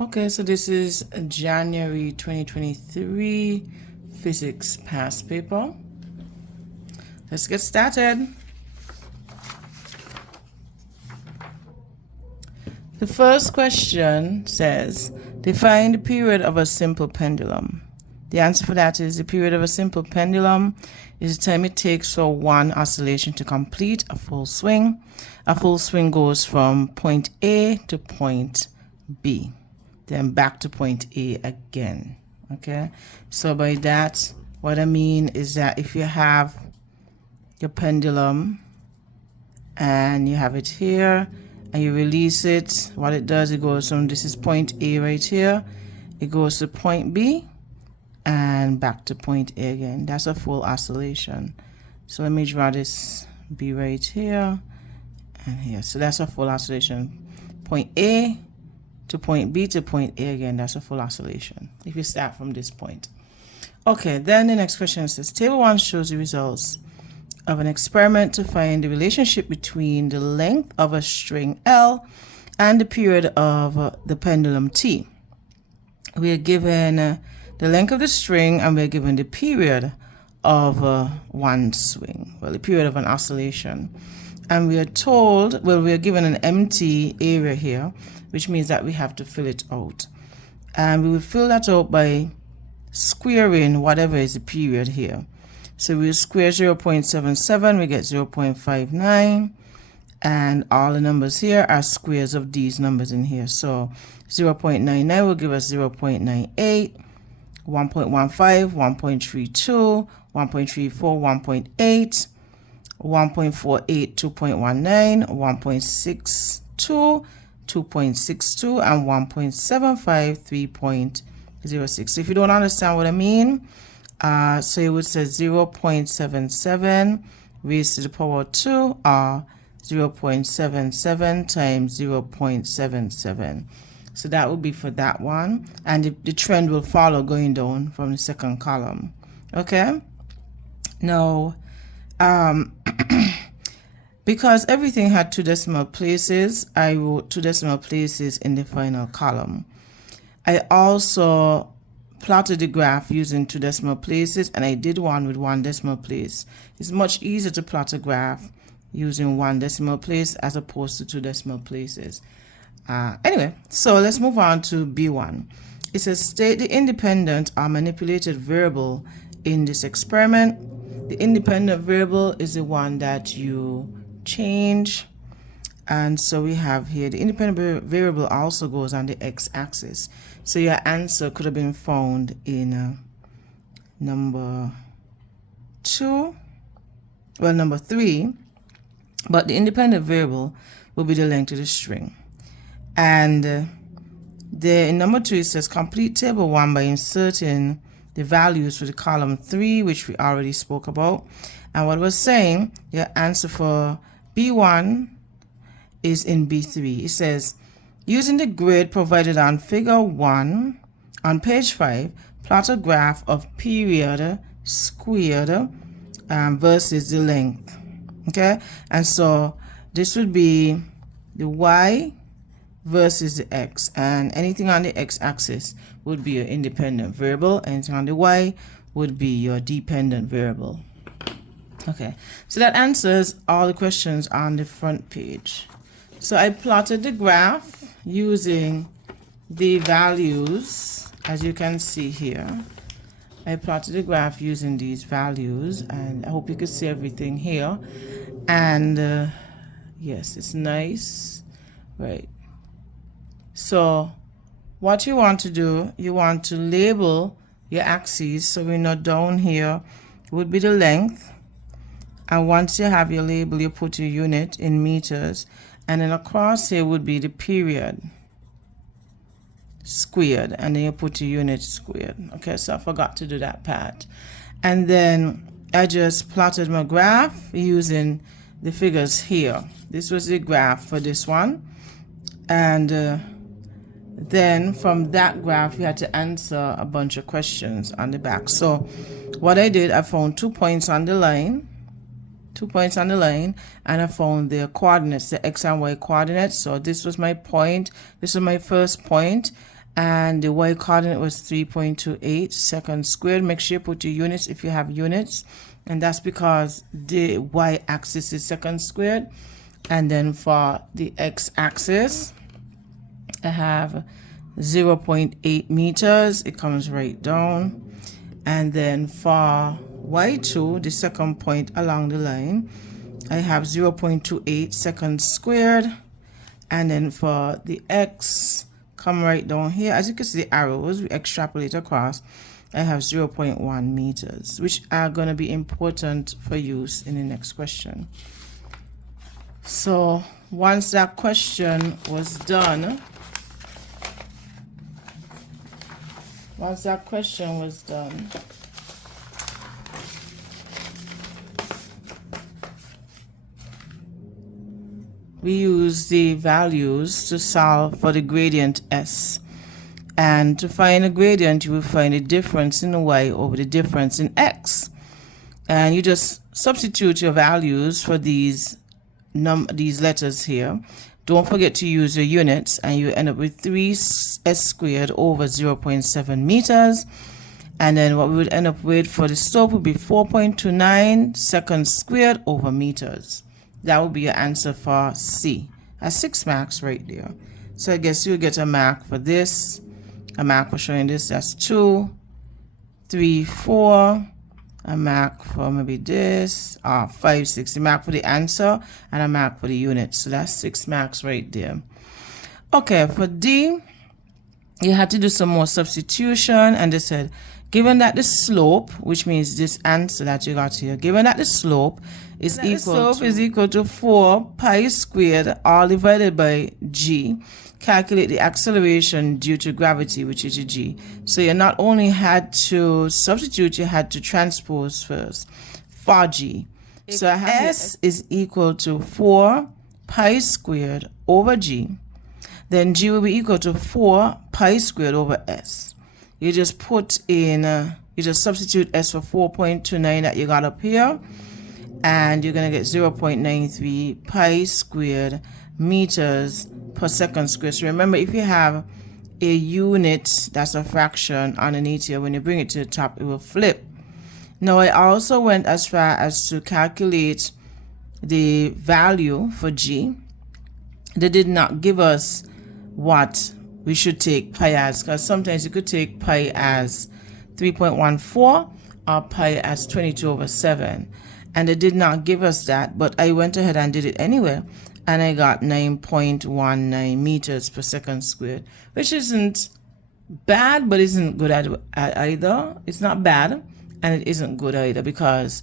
Okay, so this is January 2023 physics past paper. Let's get started. The first question says, define the period of a simple pendulum. The answer for that is the period of a simple pendulum is the time it takes for one oscillation to complete a full swing. A full swing goes from point A to point B, then back to point A again. Okay, so by that, what I mean is that if you have your pendulum and you have it here and you release it, what it does, it goes from, this is point A right here, it goes to point B and back to point A again. That's a full oscillation. So let me draw this B right here and here. So that's a full oscillation. Point A to point B to point A again, that's a full oscillation if you start from this point. Okay, then the next question says, table 1 shows the results of an experiment to find the relationship between the length of a string L and the period of the pendulum T. We are given the length of the string and we are given the period of one swing, well, the period of an oscillation. And we are told, well, we are given an empty area here, which means that we have to fill it out. And we will fill that out by squaring whatever is the period here. So we'll square 0.77, we get 0.59, and all the numbers here are squares of these numbers in here. So 0.99 will give us 0.98, 1.15, 1.32, 1.34, 1.8, 1.48, 2.19, 1.62, 2.62, and 1.75, 3.06. So if you don't understand what I mean, so it would say 0.77 raised to the power 2 or 0.77 times 0.77. So that would be for that one. And the trend will follow going down from the second column. Okay? Now, because everything had 2 decimal places, I wrote 2 decimal places in the final column. I also plotted the graph using 2 decimal places, and I did one with 1 decimal place. It's much easier to plot a graph using 1 decimal place as opposed to 2 decimal places. Anyway, so let's move on to B1. It says, state the independent or manipulated variable in this experiment. The independent variable is the one that you change. And so we have here, the independent variable also goes on the x-axis. So your answer could have been found in number 3, but the independent variable will be the length of the string. And in number 2, it says complete table 1 by inserting the values for the column 3, which we already spoke about. And what we're saying, your answer for B1 is in B3. It says, using the grid provided on figure 1 on page 5, plot a graph of period squared versus the length. Okay, and so this would be the y versus the x, and anything on the x-axis would be your independent variable, anything on the y would be your dependent variable. Okay, so that answers all the questions on the front page. So I plotted the graph using the values, as you can see here. I plotted the graph using these values, and I hope you can see everything here. And yes, it's nice, right? So what you want to do, you want to label your axes. So we know down here would be the length, and once you have your label, you put your unit in meters. And then across here would be the period squared, and then you put your unit squared. Okay, so I forgot to do that part. And then I just plotted my graph using the figures here. This was the graph for this one. And then from that graph, you had to answer a bunch of questions on the back. So what I did, I found 2 points on the line. 2 points on the line, and I found the coordinates, the x and y coordinates. So this was my point, this was my first point, and the y coordinate was 3.28 seconds squared. Make sure you put your units if you have units, and that's because the y-axis is seconds squared. And then for the x-axis, I have 0.8 meters. It comes right down. And then for y2, the second point along the line, I have 0.28 seconds squared. And then for the x, come right down here. As you can see the arrows, we extrapolate across. I have 0.1 meters, which are going to be important for use in the next question. So once that question was done, we use the values to solve for the gradient S. And to find a gradient, you will find a difference in y over the difference in x. And you just substitute your values for these letters here. Don't forget to use your units, and you end up with 3s squared over 0.7 meters. And then what we would end up with for the slope would be 4.29 seconds squared over meters. That would be your answer for C. That's 6 marks right there. So I guess you'll get a mark for this, a mark for showing this. That's 2, 3, 4. A mark for maybe this, 5, 6. A mark for the answer and a mark for the unit. So that's 6 marks right there. Okay, for D, you had to do some more substitution, and they said, given that the slope, which means this answer that you got here, given that the slope is equal to 4 pi squared all divided by g, calculate the acceleration due to gravity, which is g. So you not only had to substitute, you had to transpose first for g. So I have S is equal to 4 pi squared over g. Then g will be equal to 4 pi squared over s. You just put in, you just substitute s for 4.29 that you got up here, and you're going to get 0.93 pi squared meters per second squared. So remember, if you have a unit that's a fraction underneath here, when you bring it to the top, it will flip. Now I also went as far as to calculate the value for g. They did not give us what we should take pi as, because sometimes you could take pi as 3.14 or pi as 22 over 7, and they did not give us that, but I went ahead and did it anyway, and I got 9.19 meters per second squared, which isn't bad, but isn't good either. It's not bad, and it isn't good either, because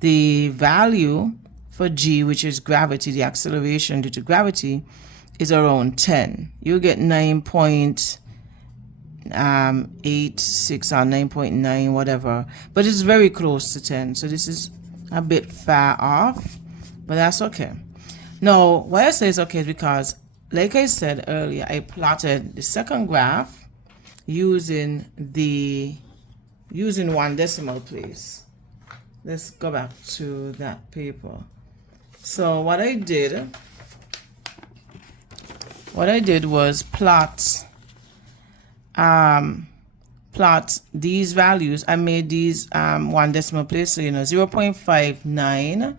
the value for g, which is gravity, the acceleration due to gravity, is around 10. You get 9.86 or 9.9, whatever, but it's very close to 10. So this is a bit far off, but that's okay. Now, why I say it's okay is because, like I said earlier, I plotted the second graph using 1 decimal place. Let's go back to that paper. So what I did was plot these values. I made these 1 decimal place, so 0.59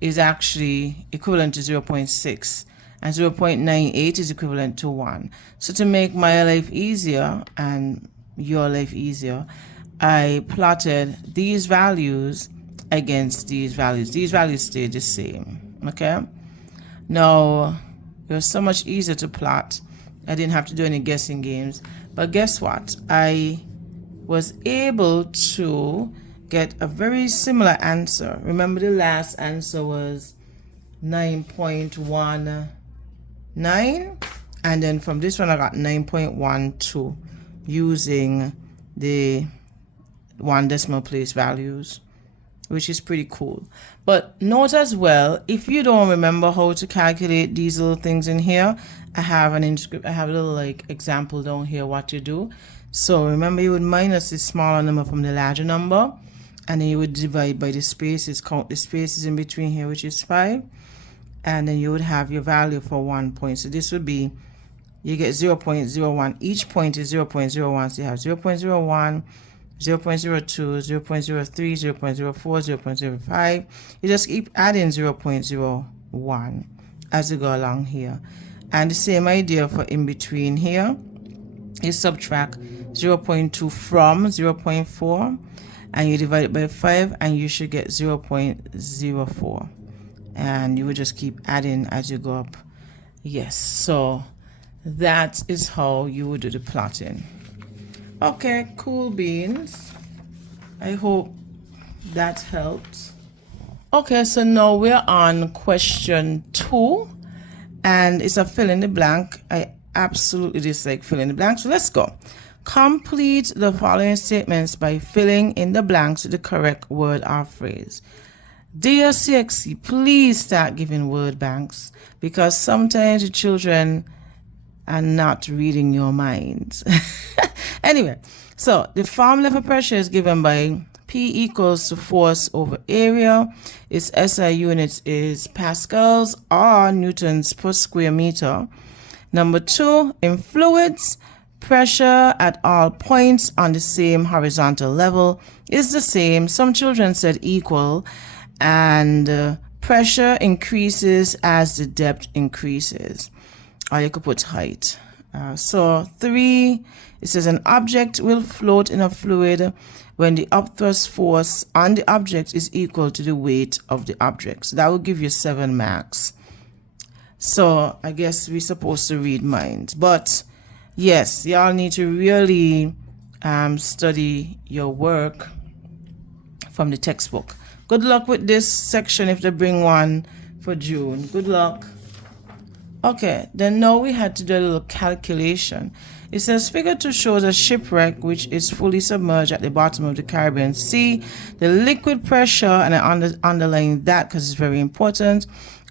is actually equivalent to 0.6, and 0.98 is equivalent to 1. So to make my life easier and your life easier, I plotted these values against these values. These values stay the same. Okay, now it was so much easier to plot. I didn't have to do any guessing games. But guess what? I was able to get a very similar answer. Remember, the last answer was 9.19, and then from this one I got 9.12 using the 1 decimal place values, which is pretty cool. But note as well, if you don't remember how to calculate these little things in here, I have a little like example down here what you do. So remember, you would minus the smaller number from the larger number, and then you would divide by the spaces, count the spaces in between here, which is 5, and then you would have your value for 1 point. So this would be you get 0.01. Each point is 0.01. So you have 0.01, 0.02, 0.03, 0.04, 0.05. You just keep adding 0.01 as you go along here. And the same idea for in between here. You subtract 0.2 from 0.4 and you divide it by 5 and you should get 0.04. And you will just keep adding as you go up. Yes, so that is how you would do the plotting. Okay, cool beans. I hope that helped. Okay, so now we're on question 2, and it's a fill in the blank. I absolutely dislike fill in the blank, so let's go. Complete the following statements by filling in the blanks with the correct word or phrase. Dear CXC, please start giving word banks because sometimes the children are not reading your minds. Anyway, so the formula for pressure is given by P equals to force over area. Its SI units is pascals or newtons per square meter. Number 2, in fluids, pressure at all points on the same horizontal level is the same. Some children said equal, and pressure increases as the depth increases. Or you could put height. So 3, it says an object will float in a fluid when the upthrust force on the object is equal to the weight of the object. So that will give you 7 marks. So I guess we're supposed to read minds. But yes, y'all need to really study your work from the textbook. Good luck with this section if they bring one for June. Good luck. Okay, then now we had to do a little calculation. It says figure 2 shows a shipwreck which is fully submerged at the bottom of the Caribbean Sea. The liquid pressure, and I underline that because it's very important,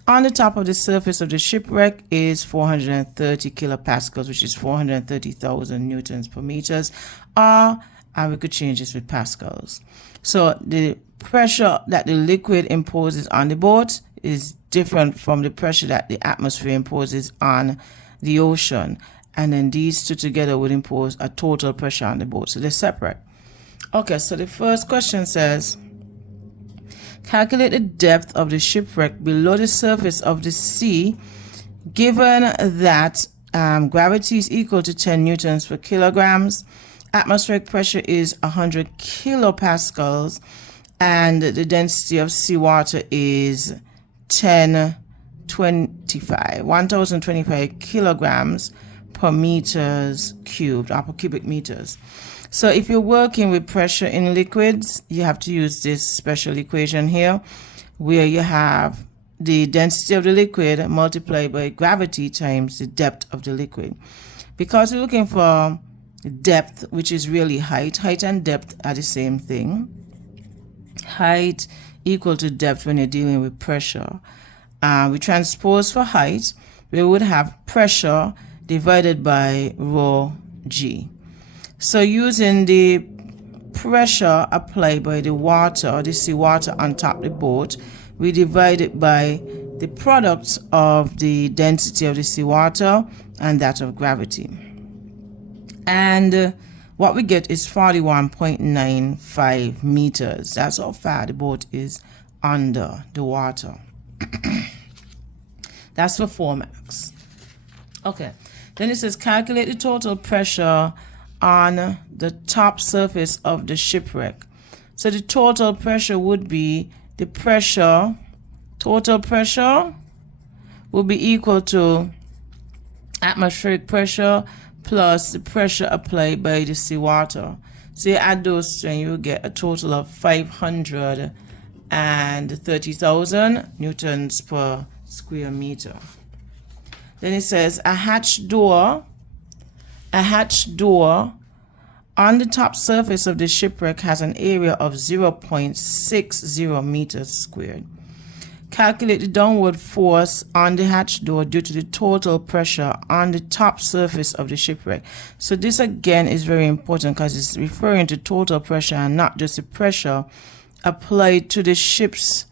on the top of the surface of the shipwreck is 430 kilopascals, which is 430,000 newtons per meters, and we could change this with pascals. So the pressure that the liquid imposes on the boat is different from the pressure that the atmosphere imposes on the ocean. And then these two together would impose a total pressure on the boat. So they're separate. Okay, so the first question says, calculate the depth of the shipwreck below the surface of the sea, given that gravity is equal to 10 newtons per kilograms, atmospheric pressure is 100 kilopascals, and the density of seawater is 1025 kilograms per meters cubed, or per cubic meters. So if you're working with pressure in liquids, you have to use this special equation here, where you have the density of the liquid multiplied by gravity times the depth of the liquid. Because we're looking for depth, which is really height and depth are the same thing. Height equal to depth when you're dealing with pressure. We transpose for height, we would have pressure divided by rho g. So using the pressure applied by the water, the seawater on top of the boat, we divide it by the product of the density of the seawater and that of gravity. And what we get is 41.95 meters. That's how far the boat is under the water. That's for 4 marks. Okay, then it says calculate the total pressure on the top surface of the shipwreck. So the total pressure would be the pressure, total pressure will be equal to atmospheric pressure plus the pressure applied by the seawater. So you add those two and you will get a total of 530,000 newtons per square meter. Then it says a hatch door on the top surface of the shipwreck has an area of 0.60 meters squared. Calculate the downward force on the hatch door due to the total pressure on the top surface of the shipwreck. So this again is very important because it's referring to total pressure and not just the pressure applied to the ship's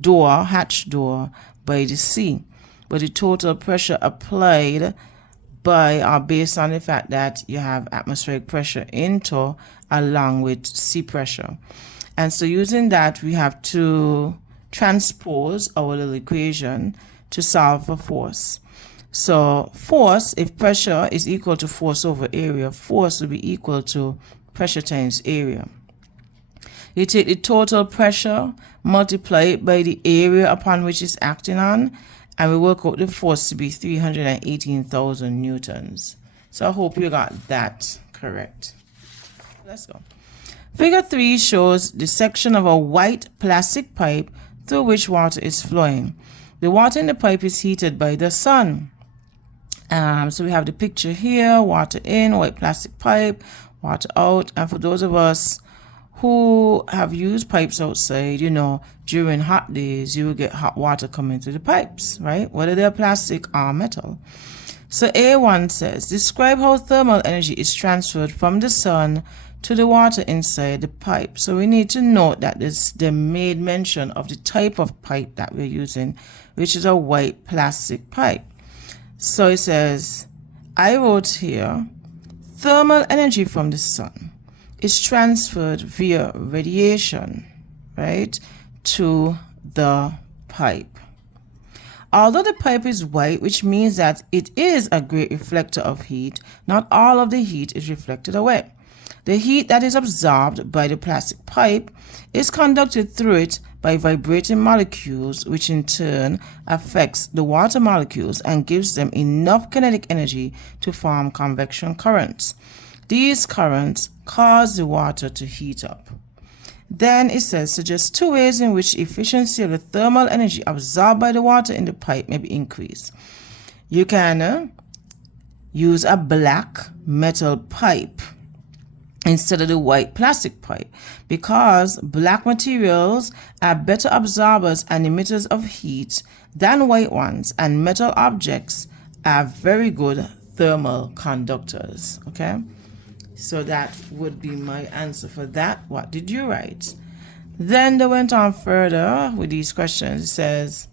door, hatch door, by the sea, but the total pressure applied based on the fact that you have atmospheric pressure into along with sea pressure. And so using that, we have to transpose our little equation to solve for force. So force, if pressure is equal to force over area, force will be equal to pressure times area. You take the total pressure, multiply it by the area upon which it's acting on, and we work out the force to be 318,000 newtons. So I hope you got that correct. Let's go. Figure 3 shows the section of a white plastic pipe through which water is flowing. The water in the pipe is heated by the sun. So we have the picture here, water in, white plastic pipe, water out. And for those of us who have used pipes outside, you know, during hot days, you will get hot water coming through the pipes, right? Whether they're plastic or metal. So A1 says, describe how thermal energy is transferred from the sun to the water inside the pipe. So we need to note that they made mention of the type of pipe that we're using, which is a white plastic pipe. So it says, I wrote here, thermal energy from the sun is transferred via radiation, right, to the pipe. Although the pipe is white, which means that it is a great reflector of heat, not all of the heat is reflected away. The heat that is absorbed by the plastic pipe is conducted through it by vibrating molecules, which in turn affects the water molecules and gives them enough kinetic energy to form convection currents. These currents cause the water to heat up. Then it says, suggest 2 ways in which efficiency of the thermal energy absorbed by the water in the pipe may be increased. You can use a black metal pipe instead of the white plastic pipe, because black materials are better absorbers and emitters of heat than white ones, and metal objects are very good thermal conductors. Okay, so that would be my answer for that. What did you write? Then they went on further with these questions. It says,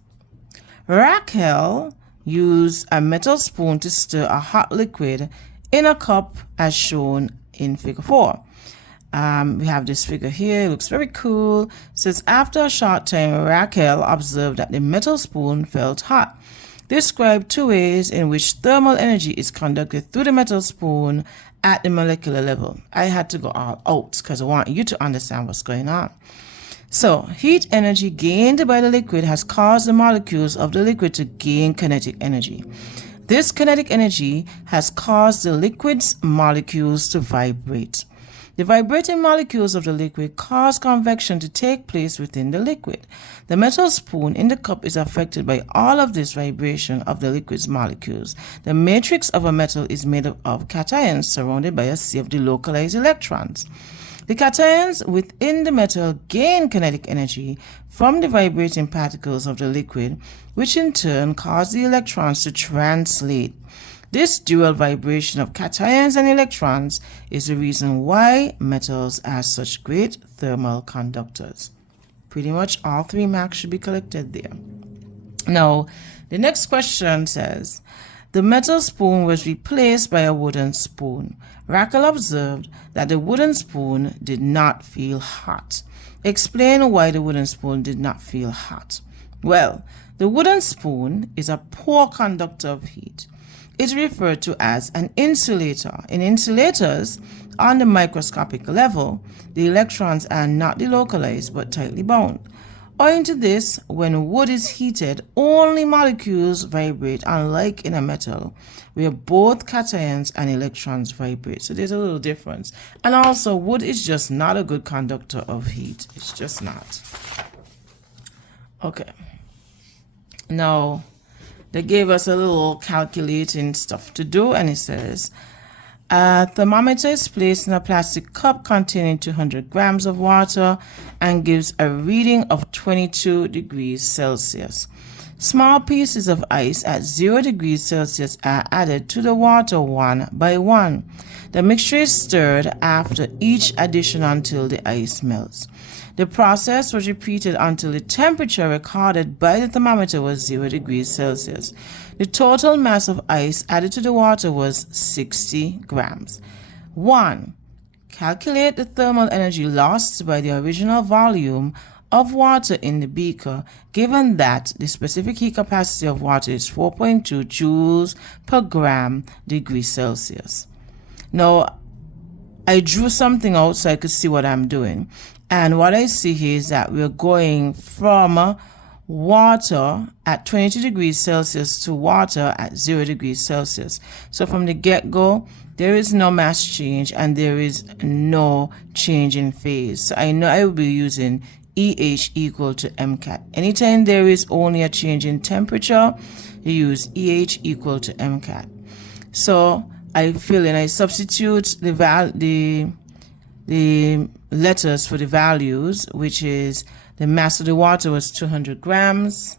Raquel used a metal spoon to stir a hot liquid in a cup as shown in figure 4. We have this figure here. It looks very cool. It says, after a short time, Raquel observed that the metal spoon felt hot. Describe 2 ways in which thermal energy is conducted through the metal spoon at the molecular level. I had to go all out because I want you to understand what's going on. So, heat energy gained by the liquid has caused the molecules of the liquid to gain kinetic energy. This kinetic energy has caused the liquid's molecules to vibrate. The vibrating molecules of the liquid cause convection to take place within the liquid. The metal spoon in the cup is affected by all of this vibration of the liquid's molecules. The matrix of a metal is made up of cations surrounded by a sea of delocalized electrons. The cations within the metal gain kinetic energy from the vibrating particles of the liquid, which in turn cause the electrons to translate. This dual vibration of cations and electrons is the reason why metals are such great thermal conductors. Pretty much all 3 marks should be collected there. Now, the next question says, the metal spoon was replaced by a wooden spoon. Raquel observed that the wooden spoon did not feel hot. Explain why the wooden spoon did not feel hot. Well, the wooden spoon is a poor conductor of heat. It's referred to as an insulator. In insulators, on the microscopic level, the electrons are not delocalized but tightly bound. Owing to this, when wood is heated, only molecules vibrate, unlike in a metal, where both cations and electrons vibrate. So there's a little difference. And also, wood is just not a good conductor of heat. It's just not. Okay. Now, they gave us a little calculating stuff to do, and it says, a thermometer is placed in a plastic cup containing 200 grams of water and gives a reading of 22 degrees Celsius. Small pieces of ice at 0 degrees Celsius are added to the water one by one. The mixture is stirred after each addition until the ice melts. The process was repeated until the temperature recorded by the thermometer was 0 degrees Celsius. The total mass of ice added to the water was 60 grams. 1. Calculate the thermal energy lost by the original volume of water in the beaker, given that the specific heat capacity of water is 4.2 joules per gram degree Celsius. Now, I drew something out so I could see what I'm doing. And what I see here is that we're going from water at 22 degrees Celsius to water at 0 degrees Celsius. So from the get-go, there is no mass change and there is no change in phase. So I know I will be using EH equal to MCAT. Anytime there is only a change in temperature, you use EH equal to MCAT. So I fill in, I substitute the letters for the values, which is the mass of the water was 200 grams.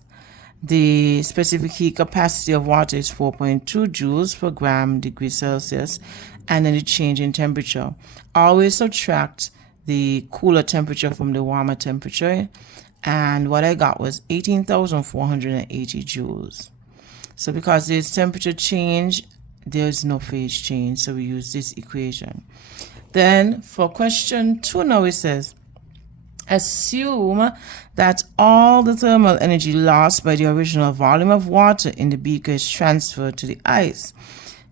The specific heat capacity of water is 4.2 joules per gram degree Celsius. And then the change in temperature. Always subtract the cooler temperature from the warmer temperature. And what I got was 18,480 joules. So because there's temperature change, there's no phase change. So we use this equation. Then for question 2 now it says, assume that all the thermal energy lost by the original volume of water in the beaker is transferred to the ice.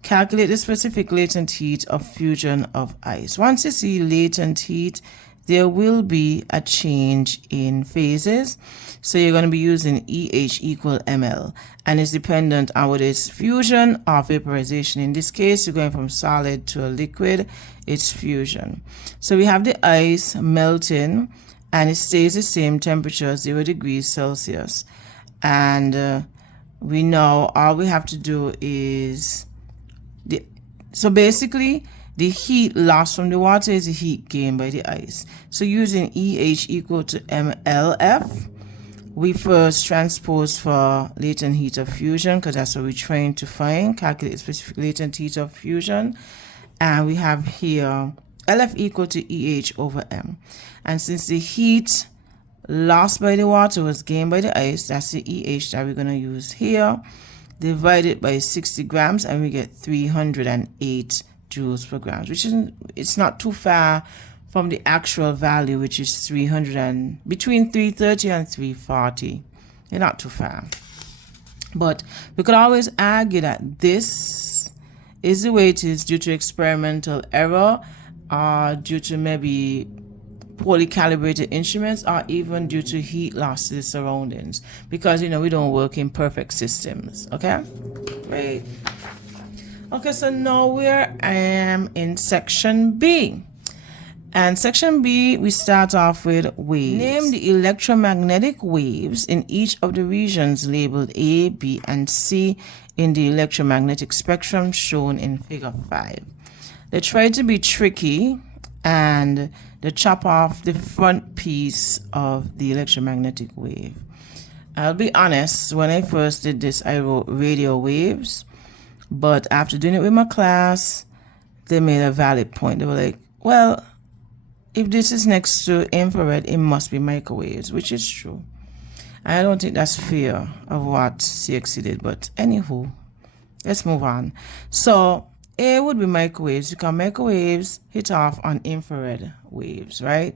Calculate the specific latent heat of fusion of ice. Once you see latent heat, there will be a change in phases. So you're going to be using EH equal ml, and it's dependent on whether it's fusion or vaporization. In this case, you're going from solid to a liquid, it's fusion. So we have the ice melting and it stays the same temperature, 0 degrees Celsius. And we know all we have to do is, so basically the heat lost from the water is the heat gained by the ice. So using EH equal to MLF, we first transpose for latent heat of fusion, because that's what we're trying to find, calculate specific latent heat of fusion. And we have here LF equal to EH over M. And since the heat lost by the water was gained by the ice, that's the EH that we're going to use here. Divide it by 60 grams and we get 308 joules per gram, which is, it's not too far from the actual value, which is between 330 and 340. They're not too far. But we could always argue that this is the way it is due to experimental error, or due to maybe poorly calibrated instruments, or even due to heat loss to the surroundings, because we don't work in perfect systems. Okay, great. Okay, so now I am in section B. And section B, we start off with waves. Name the electromagnetic waves in each of the regions labeled A, B, and C in the electromagnetic spectrum shown in figure 5. They try to be tricky and they chop off the front piece of the electromagnetic wave. I'll be honest, when I first did this, I wrote radio waves, but after doing it with my class, they made a valid point. They were like, well, if this is next to infrared, it must be microwaves, which is true. I don't think that's fair of what CSEC did, but anywho, let's move on. So A would be microwaves, because microwaves hit off on infrared waves, right?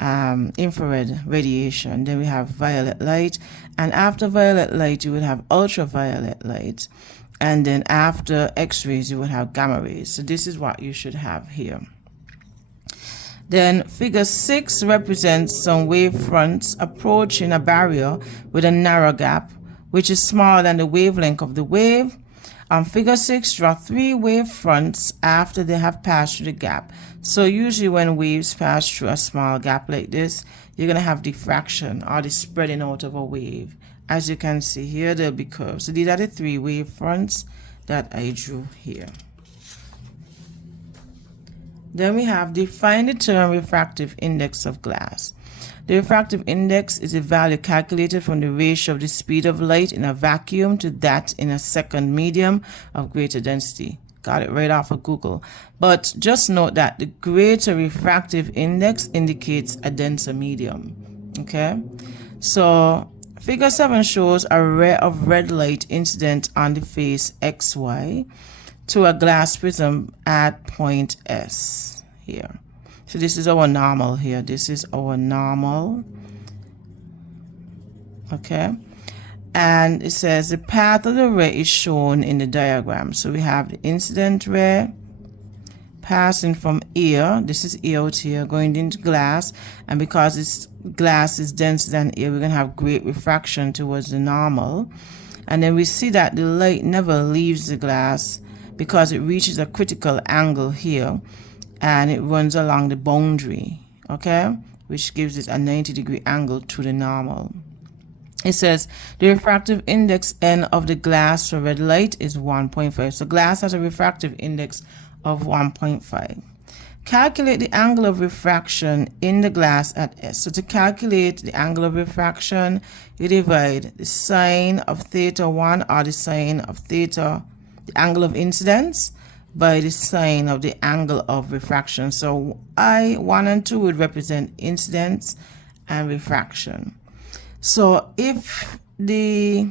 Infrared radiation. Then we have violet light, and after violet light, you would have ultraviolet light, and then after X-rays, you would have gamma rays. So this is what you should have here. Then figure 6 represents some wave fronts approaching a barrier with a narrow gap, which is smaller than the wavelength of the wave. On figure 6, draw 3 wave fronts after they have passed through the gap. So usually when waves pass through a small gap like this, you're going to have diffraction, or the spreading out of a wave. As you can see here, there'll be curves. So these are the 3 wave fronts that I drew here. Then we have define the term refractive index of glass. The refractive index is a value calculated from the ratio of the speed of light in a vacuum to that in a second medium of greater density. got it right off of Google. But just note that the greater refractive index indicates a denser medium. Okay, so figure 7 shows a ray of red light incident on the face XY to a glass prism at point S here. So this is our normal here. This is our normal. Okay, and it says the path of the ray is shown in the diagram. So we have the incident ray passing from air, this is air out here, going into glass, and because this glass is denser than air, we're going to have great refraction towards the normal. And then we see that the light never leaves the glass because it reaches a critical angle here and it runs along the boundary, okay, which gives it a 90-degree angle to the normal. It says the refractive index N of the glass for red light is 1.5. So glass has a refractive index of 1.5. Calculate the angle of refraction in the glass at S. So to calculate the angle of refraction, you divide the sine of theta 1 or the sine of theta, the angle of incidence, by the sine of the angle of refraction. So I1 and 2 would represent incidence and refraction. So if the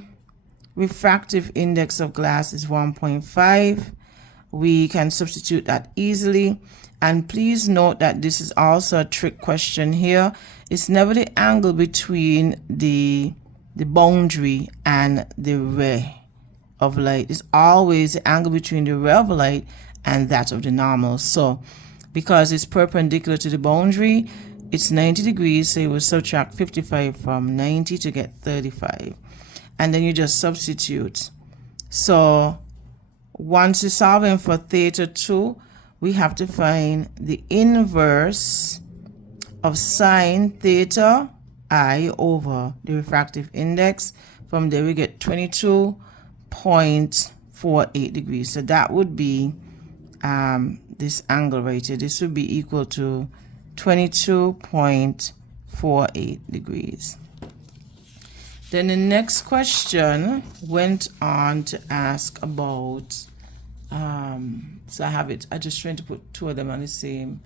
refractive index of glass is 1.5, we can substitute that easily. And please note that this is also a trick question here. It's never the angle between the boundary and the ray of light. It's always the angle between the ray of light and that of the normal. So because it's perpendicular to the boundary, it's 90 degrees, so you will subtract 55 from 90 to get 35. And then you just substitute. So once you're solving for theta 2, we have to find the inverse of sine theta I over the refractive index. From there we get 22.48 degrees. So that would be this angle right here. This would be equal to 22.48 degrees. Then the next question went on to ask about, so I have it, I just trying to put two of them on the same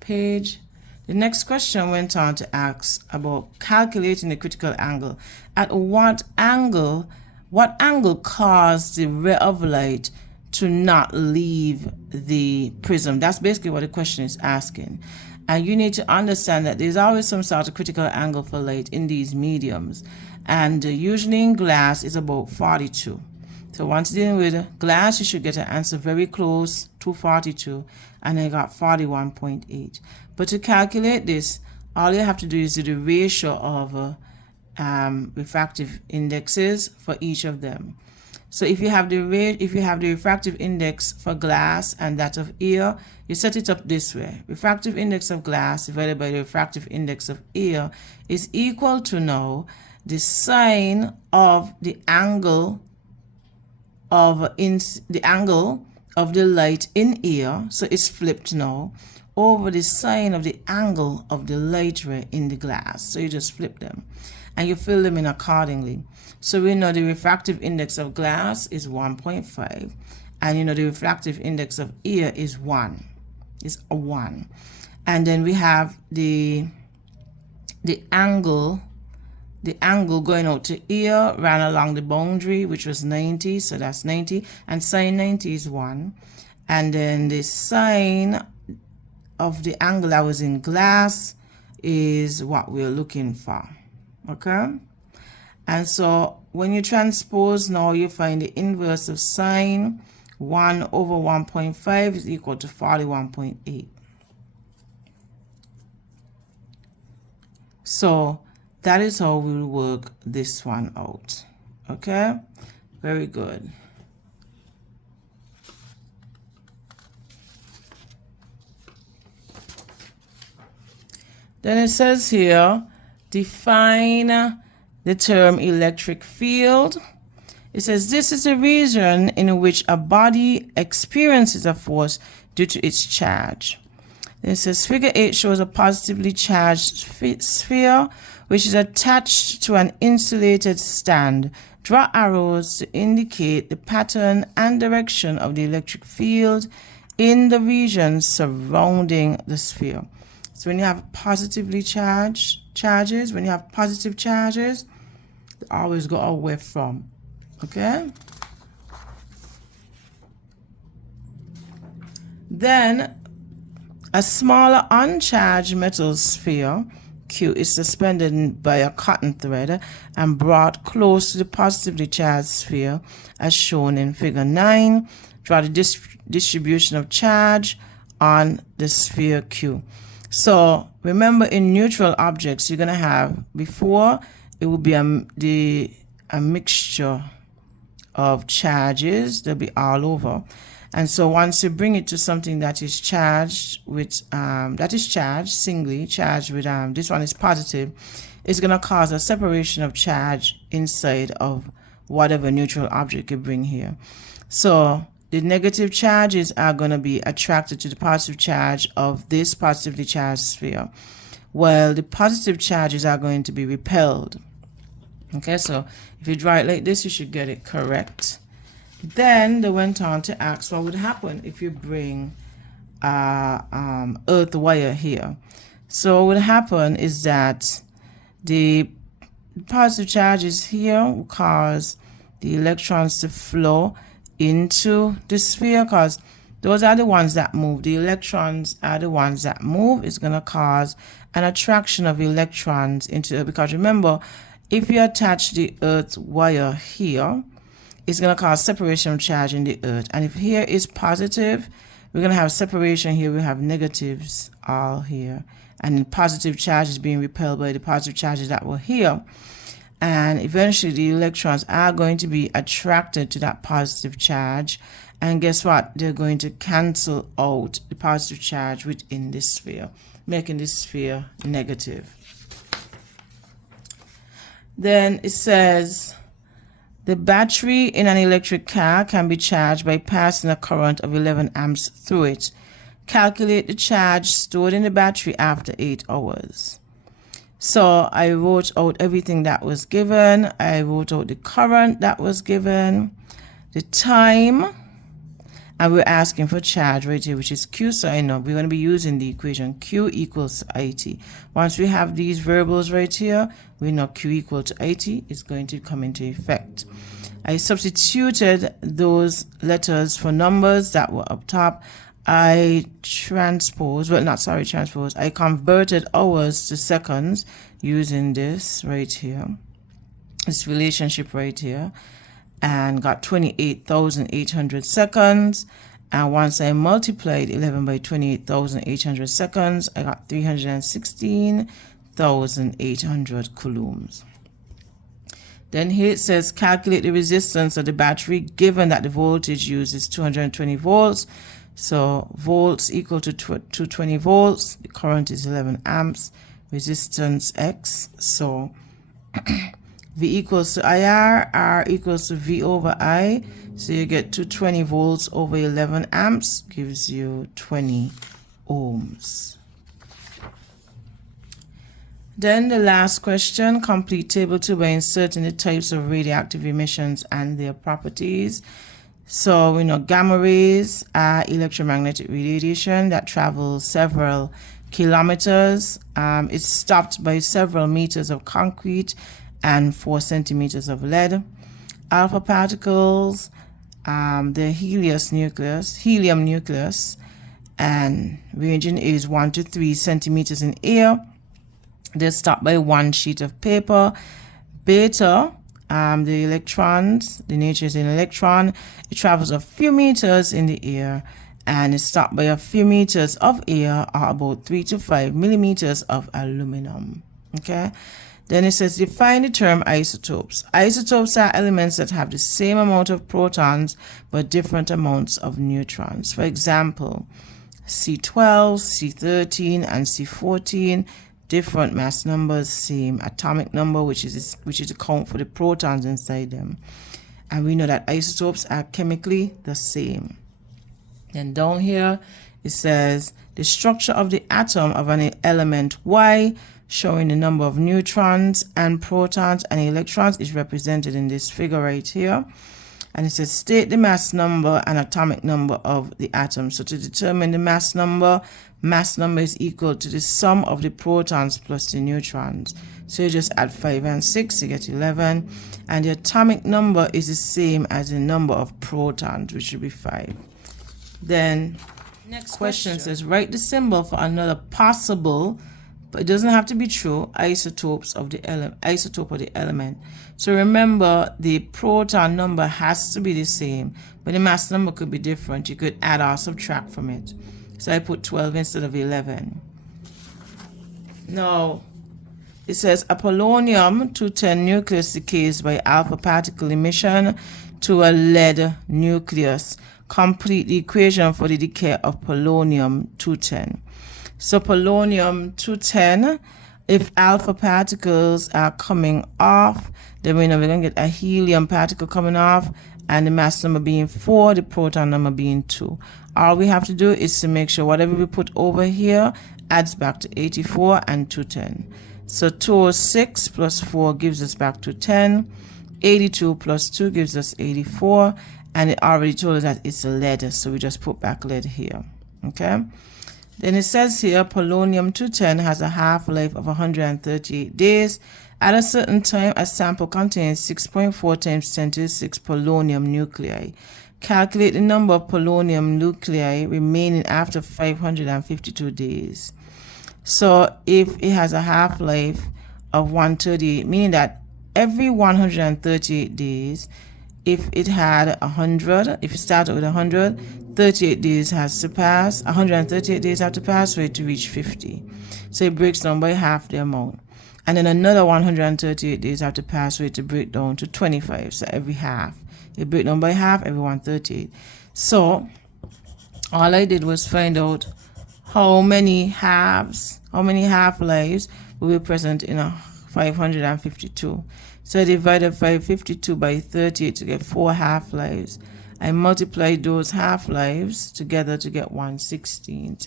page. The next question went on to ask about calculating the critical angle. At what angle caused the ray of light to not leave the prism? That's basically what the question is asking. And you need to understand that there's always some sort of critical angle for light in these mediums. And usually in glass is about 42. So once dealing with glass, you should get an answer very close to 42. And I got 41.8. But to calculate this, all you have to do is do the ratio of refractive indexes for each of them. So if you have the refractive index for glass and that of air, you set it up this way. Refractive index of glass divided by the refractive index of air is equal to now the sine of the angle of the light in air, so it's flipped now, over the sine of the angle of the light ray in the glass. So you just flip them and you fill them in accordingly. So we know the refractive index of glass is 1.5, and you know the refractive index of air is 1. It's a 1. And then we have the angle going out to air ran along the boundary, which was 90, so that's 90, and sine 90 is 1. And then the sine of the angle that was in glass is what we're looking for. Okay? And so when you transpose now, you find the inverse of sine 1 over 1.5 is equal to 41.8. So that is how we'll work this one out. Okay? Very good. Then it says here, define the term electric field. It says this is a region in which a body experiences a force due to its charge. Then it says figure 8 shows a positively charged sphere which is attached to an insulated stand. Draw arrows to indicate the pattern and direction of the electric field in the region surrounding the sphere. So when you have positively charged charges, when you have positive charges, they always go away from. Okay? Then a smaller uncharged metal sphere, Q, is suspended by a cotton thread and brought close to the positively charged sphere as shown in figure 9. Draw the distribution of charge on the sphere Q. So remember, in neutral objects, you're going to have, before, it will be a mixture of charges. They'll be all over. And so once you bring it to something that is charged with, singly charged with, this one is positive, it's going to cause a separation of charge inside of whatever neutral object you bring here. So the negative charges are going to be attracted to the positive charge of this positively charged sphere, while the positive charges are going to be repelled. Okay, so if you draw it like this, you should get it correct. Then they went on to ask what would happen if you bring earth wire here. So what would happen is that the positive charges here will cause the electrons to flow into the sphere, because those are the ones that move. The electrons are the ones that move. It's going to cause an attraction of electrons into it, because remember, if you attach the earth wire here, it's going to cause separation of charge in the earth. And if here is positive, we're going to have separation here. We have negatives all here. And the positive charge is being repelled by the positive charges that were here. And eventually the electrons are going to be attracted to that positive charge. And guess what? They're going to cancel out the positive charge within this sphere, making this sphere negative. Then it says, the battery in an electric car can be charged by passing a current of 11 amps through it. Calculate the charge stored in the battery after 8 hours. So I wrote out everything that was given. I wrote out the current that was given, the time, and we're asking for charge right here, which is Q. So I know we're going to be using the equation Q equals IT. Once we have these variables right here, we know Q equal to IT is going to come into effect. I substituted those letters for numbers that were up top. I converted hours to seconds using this right here, this relationship right here, and got 28,800 seconds. And once I multiplied 11 by 28,800 seconds, I got 316,800 coulombs. Then here it says calculate the resistance of the battery given that the voltage used is 220 volts. So volts equal to 220 volts. The current is 11 amps. Resistance X. So V equals to IR. R equals to V over I. So you get 220 volts over 11 amps. Gives you 20 ohms. Then the last question, complete table 2 by inserting the types of radioactive emissions and their properties. So we know gamma rays are electromagnetic radiation that travels several kilometers. It's stopped by several meters of concrete and 4 centimeters of lead. Alpha particles, the helium nucleus, and ranging is 1 to 3 centimeters in air. They're stopped by 1 sheet of paper. Beta, the electrons, the nature is an electron. It travels a few meters in the air and is stopped by a few meters of air, or about 3 to 5 millimeters of aluminum. Okay. Then it says define the term isotopes. Isotopes are elements that have the same amount of protons but different amounts of neutrons. For example, C12, C13, and C14. Different mass numbers, same atomic number, which is the count for the protons inside them. And we know that isotopes are chemically the same. Then down here It says the structure of the atom of an element Y, showing the number of neutrons and protons and electrons, is represented in this figure right here. And it says state the mass number and atomic number of the atom. So to determine the mass number is equal to the sum of the protons plus the neutrons. So you just add 5 and 6, you get 11. And the atomic number is the same as the number of protons, which should be 5. Then next question says write the symbol for another possible, but it doesn't have to be true, isotope of the element. So remember, the proton number has to be the same, but the mass number could be different. You could add or subtract from it. So I put 12 instead of 11. Now, it says a polonium-210 nucleus decays by alpha particle emission to a lead nucleus. Complete the equation for the decay of polonium-210. So polonium-210, if alpha particles are coming off, then we're going to get a helium particle coming off, and the mass number being 4, the proton number being 2. All we have to do is to make sure whatever we put over here adds back to 84 and 210. So 206 plus 4 gives us back to 10. 82 plus 2 gives us 84. And it already told us that it's a lead, so we just put back lead here. Okay. Then it says here polonium-210 has a half-life of 138 days. At a certain time, a sample contains 6.4 times 10 to the 6 polonium nuclei. Calculate the number of polonium nuclei remaining after 552 days. So if it has a half-life of 138, meaning that every 138 days, if it had 100, if it started with 100, 38 days has to pass, 138 days have to pass for it to reach 50. So it breaks down by half the amount. And then another 138 days have to pass for it to break down to 25. So every half. It breaks down by half every 138. So all I did was find out how many halves, how many half-lives will be present in a 552. So I divided 552 by 38 to get 4 half-lives. I multiplied those half-lives together to get 1/16.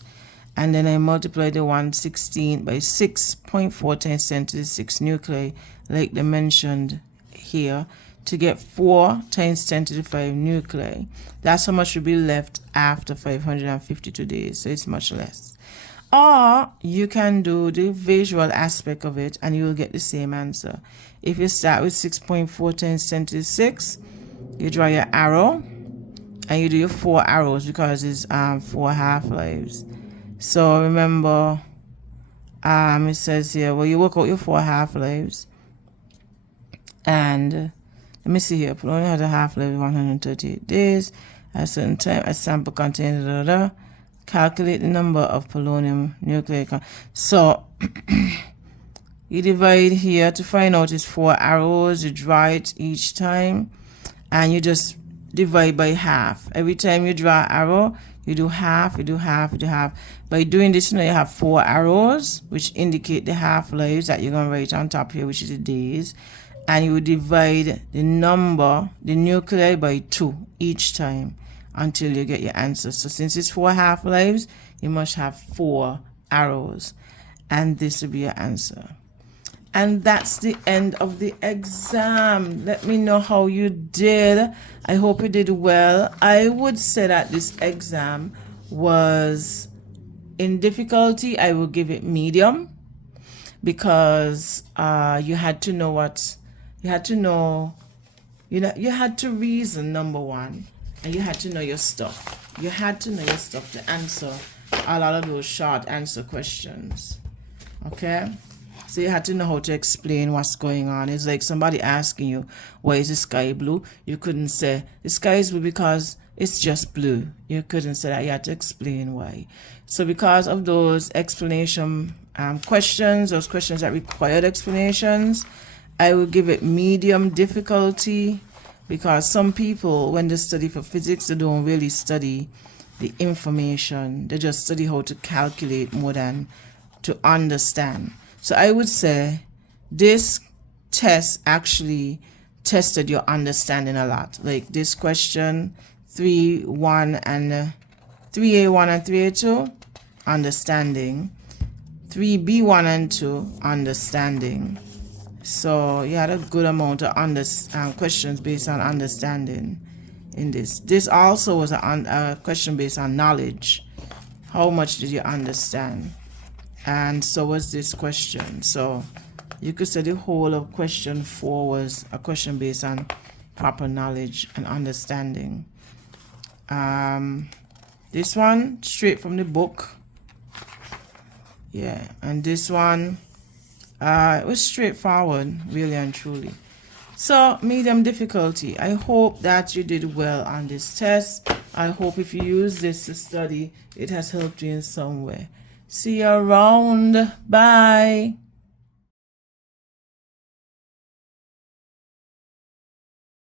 And then I multiplied the 1/16 by 6.4 times 10 to the 6 nuclei, like they mentioned here, to get 4 times 10 to the 5 nuclei. That's how much will be left after 552 days. So it's much less. Or you can do the visual aspect of it and you will get the same answer. If you start with 6.4 times 10 to the 6, you draw your arrow and you do your 4 arrows because it's 4 half-lives. So remember, it says here, well, you work out your 4 half-lives. And let me see here, polonium has a half-life of 138 days. At a certain time, a sample contains calculate the number of polonium nuclei. So you divide here to find out it's 4 arrows. You draw it each time, and you just divide by half. Every time you draw an arrow, you do half, you do half, you do half. By doing this, now you have 4 arrows, which indicate the half-lives that you're going to write on top here, which is the days. And you will divide the number, the nuclei, by 2 each time until you get your answer. So since it's 4 half-lives, you must have 4 arrows. And this will be your answer. And that's the end of the exam. Let me know how you did. I hope you did well. I would say that this exam was in difficulty. I will give it medium because you had to know what you had to know. You had to reason, number one, and you had to know your stuff. You had to know your stuff to answer a lot of those short answer questions. Okay? So you had to know how to explain what's going on. It's like somebody asking you, why is the sky blue? You couldn't say, the sky is blue because it's just blue. You couldn't say that. You had to explain why. So because of those explanation questions, those questions that required explanations, I will give it medium difficulty because some people, when they study for physics, they don't really study the information. They just study how to calculate more than to understand. So I would say this test actually tested your understanding a lot. Like this question 3, 1, and 3A1 and 3A2, understanding. 3B1 and 2, understanding. So you had a good amount of questions based on understanding in this. This also was a question based on knowledge. How much did you understand? And so was this question. So you could say the whole of question 4 was a question based on proper knowledge and understanding. This one straight from the book. Yeah, and this one it was straightforward, really and truly. So medium difficulty. I hope that you did well on this test. I hope if you use this to study, it has helped you in some way. See you around. Bye.